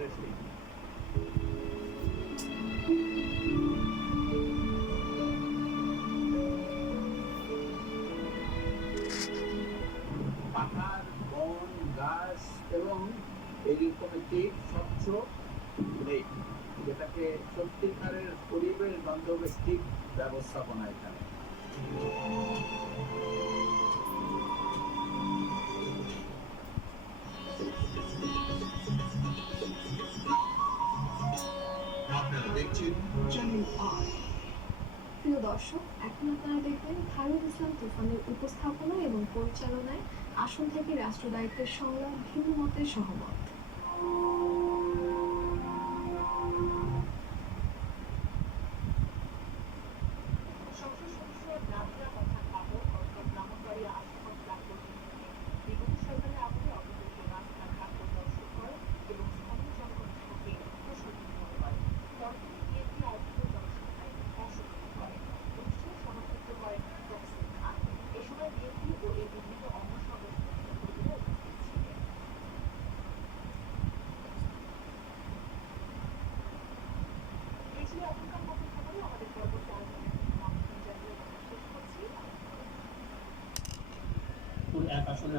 Interesting. পাহাড়, বন, গাছ এবং এরকমেটিক স্বচ্ছ লেক, যেটাকে সত্যিকারের পরিবেশ বান্ধবস্টিক ব্যবস্থাপনা এখানে। আপনারা দেখছেন চ্যানেল আই। প্রিয় দর্শক, এখন আপনারা দেখবেন খায়রুল ইসলাম তুফানের উপস্থাপনা এবং পরিচালনায় আসন থেকে রাষ্ট্র দায়িত্বের সংলাপ ভিন্ন মতের সহমত। সংসদ সদস্য নাদিরা পাঠান বাবর অর্থাৎ ব্রাহ্মণবাড়িয়া আশুগঞ্জ ব্লক কর্তৃপক্ষকে বিগত সরকারের আমলে অবৈধ রাস্তাঘাট পরিদর্শন করেন এবং স্থানীয় জনগণের সঙ্গে কুশলীকরণ করেন। পরপরই বিএনপি আয়োজিত জনসভায় অংশগ্রহণ করেন। অনুষ্ঠানে সভাপতিত্ব করেন তহসিল খান। এ সময় বিএনপি ও এর বিভিন্ন অঙ্গ সংগঠনের নেতাকর্মীরা উপস্থিত ছিলেন। এই ছিল এখনকার মতো খবরে। আমাদের পরবর্তী আয়োজনের আমন্ত্রণ জানিয়ে শেষ করছি। এক আসনে